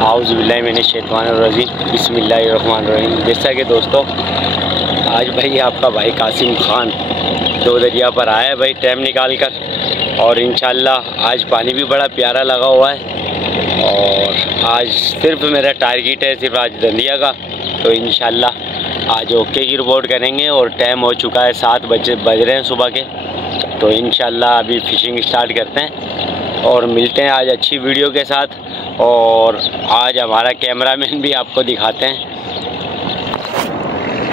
आउज़ुबिल्लाहि मिनश्शैतानिर्रजीम बिस्मिल्लाहिर्रहमानिर्रहीम। जैसा कि दोस्तों आज भाई आपका भाई कासिम खान दो दरिया पर आया है भाई टाइम निकाल कर, और इंशाल्लाह आज पानी भी बड़ा प्यारा लगा हुआ है। और आज सिर्फ मेरा टारगेट है सिर्फ आज दरिया का, तो इंशाल्लाह आज ओके की रिपोर्ट करेंगे। और टाइम हो चुका है 7 बज रहे हैं सुबह के, तो इंशाल्लाह अभी फ़िशिंग स्टार्ट करते हैं और मिलते हैं आज अच्छी वीडियो के साथ। और आज हमारा कैमरामैन भी आपको दिखाते हैं,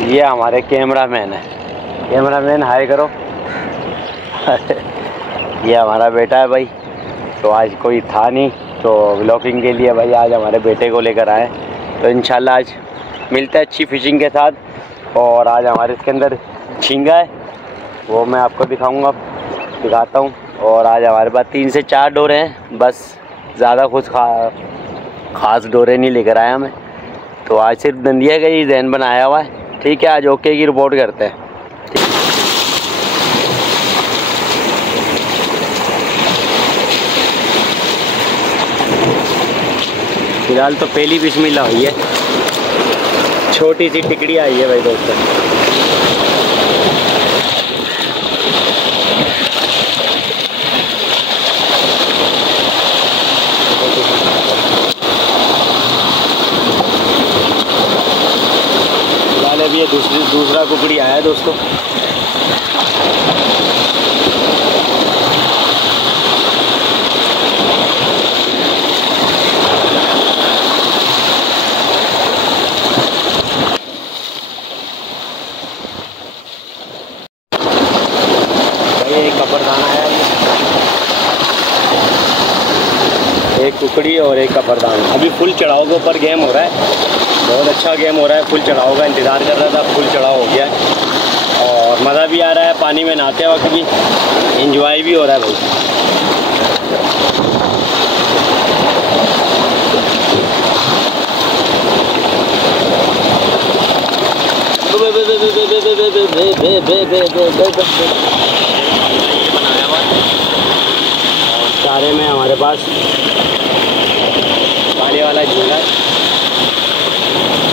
ये हमारे कैमरामैन है। कैमरामैन हाय करो। ये हमारा बेटा है भाई, तो आज कोई था नहीं तो व्लॉगिंग के लिए भाई आज हमारे बेटे को लेकर आए। तो इंशाल्लाह आज मिलते हैं अच्छी फ़िशिंग के साथ। और आज हमारे इसके अंदर झींगा है, वो मैं आपको दिखाता हूँ। और आज हमारे पास 3 से 4 डोरे हैं, बस ज़्यादा कुछ ख़ास डोरे नहीं लेकर आया मैं। तो आज सिर्फ दंदिया का ही जहन बनाया हुआ है। ठीक है, आज ओके की रिपोर्ट करते हैं। फिलहाल तो पहली बिस्मिल्लाह हुई है, छोटी सी टिकड़ी आई है भाई दोस्तों। फिलहाल अभी ये दूसरा कुकड़ी आया है दोस्तों। एक कपरदाना है, एक कुकड़ी और एक कपरदाना। अभी फुल चढ़ाव के ऊपर गेम हो रहा है, बहुत अच्छा गेम हो रहा है। फुल चढ़ाव का इंतज़ार कर रहा था, फुल चढ़ाव हो गया है और मज़ा भी आ रहा है। पानी में नहाते वक्त भी इंजॉय भी हो रहा है भाई। और चारे में हमारे पास पाले वाला झींगा है।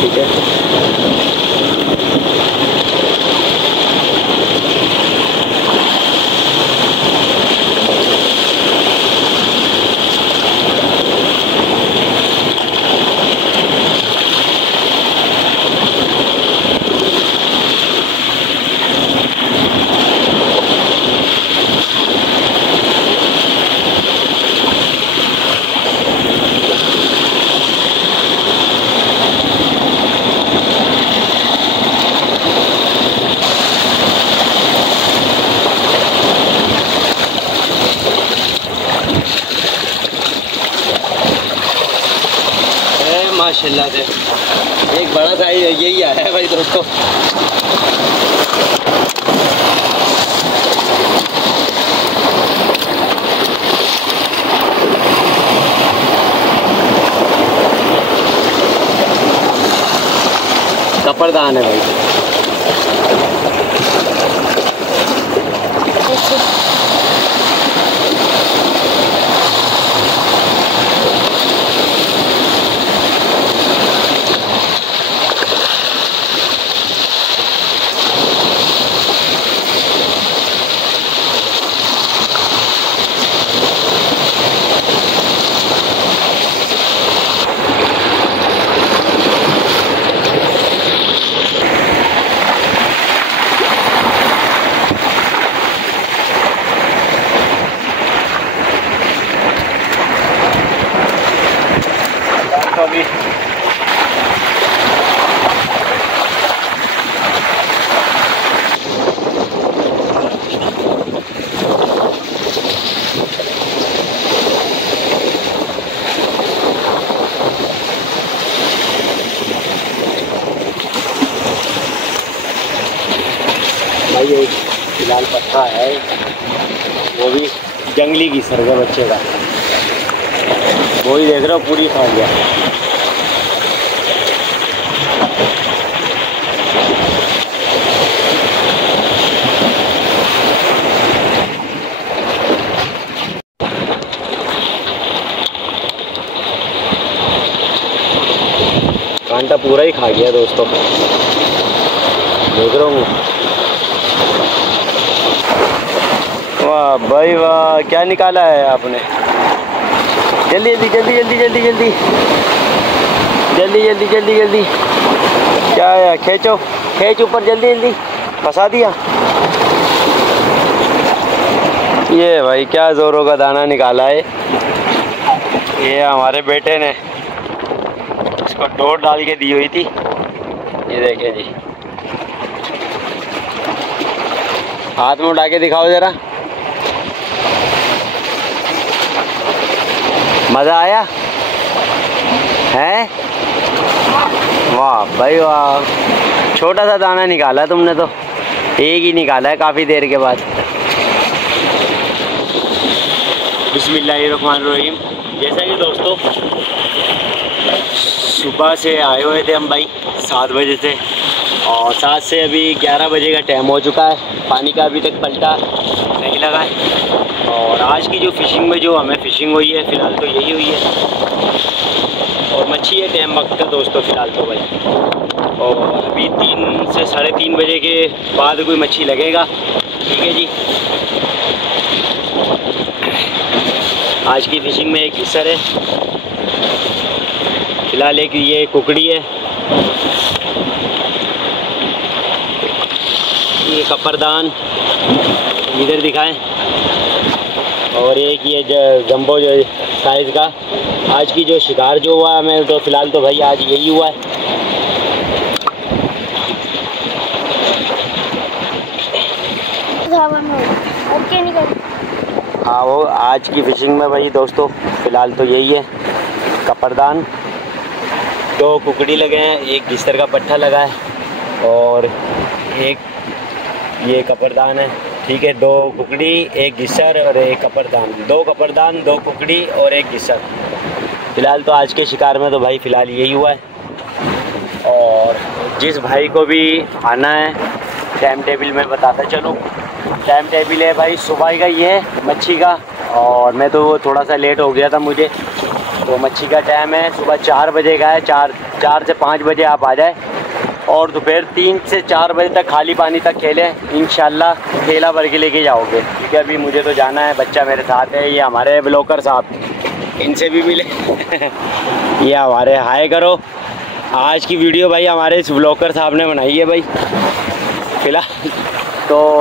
ठीक है, माशाल्लाह से एक बड़ा साइज यही आया है भाई दोस्तों। कपरदान है भाई। भाई एक फिलहाल पत्ता है, वो भी जंगली की सर के बच्चे का, वो ही देख रहे हो पूरी खा गया। कांटा पूरा ही खा गया दोस्तों, देख रहा हूँ। वाह भाई वाह, क्या निकाला है आपने। जल्दी जल्दी जल्दी जल्दी जल्दी जल्दी जल्दी जल्दी जल्दी जल्दी, क्या है, खींचो खींच ऊपर, जल्दी जल्दी, फंसा दिया। ये भाई क्या जोरों का दाना निकाला है। ये हमारे बेटे ने इसको डोर डाल के दी हुई थी, ये देखें जी। हाथ में उठा के दिखाओ जरा, मज़ा आया है। वाह भाई वाह, छोटा सा दाना निकाला तुमने तो, एक ही निकाला है काफ़ी देर के बाद। बिस्मिल्लाहिर्रहमानिर्रहीम। जैसा कि दोस्तों सुबह से आए हुए थे हम भाई 7 बजे से, और 7 से अभी 11 बजे का टाइम हो चुका है। पानी का अभी तक पलटा नहीं लगा है। और आज की जो फ़िशिंग में जो हमें फ़िशिंग हुई है फ़िलहाल तो यही हुई है, और मच्छी है टाइम वक्त का दोस्तों फ़िलहाल तो भाई। और अभी 3 से 3:30 बजे के बाद कोई मच्छी लगेगा, ठीक है जी। आज की फ़िशिंग में एक घिसर है फ़िलहाल, एक ये कुकड़ी है, ये कपरदान इधर दिखाएं, और एक ये जंबो जो साइज़ का। आज की जो शिकार जो हुआ है हमें तो फ़िलहाल तो भाई आज यही हुआ है। हाँ वो आज की फ़िशिंग में भाई दोस्तों फ़िलहाल तो यही है, कपरदान, 2 कुकड़ी लगे हैं, एक घिसर का पट्ठा लगा है, और एक ये कपरदान है, ठीक है। 2 कुकड़ी, एक घिसर और एक कपरदान, 2 कपरदान, 2 कुकड़ी और एक घिसर। फ़िलहाल तो आज के शिकार में तो भाई फ़िलहाल यही हुआ है। और जिस भाई को भी आना है टाइम टेबल में बताता चलूँ। टाइम टेबल है भाई सुबह का ये है मच्छी का, और मैं तो थोड़ा सा लेट हो गया था मुझे, तो मच्छी का टाइम है सुबह 4 बजे का है। 4 से 5 बजे आप आ जाए, और दोपहर 3 से 4 बजे तक खाली पानी तक खेलें, इंशाल्लाह थैला भर के लेके जाओगे, ठीक है। अभी मुझे तो जाना है, बच्चा मेरे साथ है, ये हमारे ब्लॉकर साहब, इनसे भी मिले ये हमारे हाय करो। आज की वीडियो भाई हमारे इस ब्लॉकर साहब ने बनाई है भाई। फ़िलहाल तो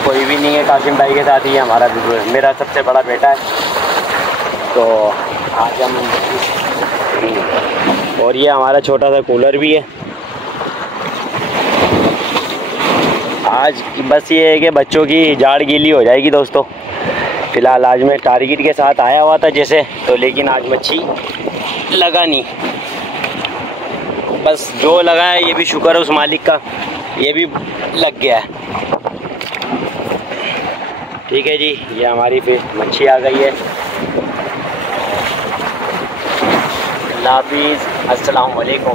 कोई भी नहीं है, कासिम भाई के साथ ही हमारा मेरा सबसे बड़ा बेटा है। तो आज हम, और ये हमारा छोटा सा कूलर भी है। आज बस ये है कि बच्चों की जाड़ गीली हो जाएगी दोस्तों। फ़िलहाल आज मैं टारगेट के साथ आया हुआ था जैसे, तो लेकिन आज मच्छी लगा नहीं। बस जो लगा है ये भी शुक्र है उस मालिक का, ये भी लग गया है, ठीक है जी। ये हमारी फिर मच्छी आ गई है। अल्लाह हाफिज़, अस्सलाम वालेकुम।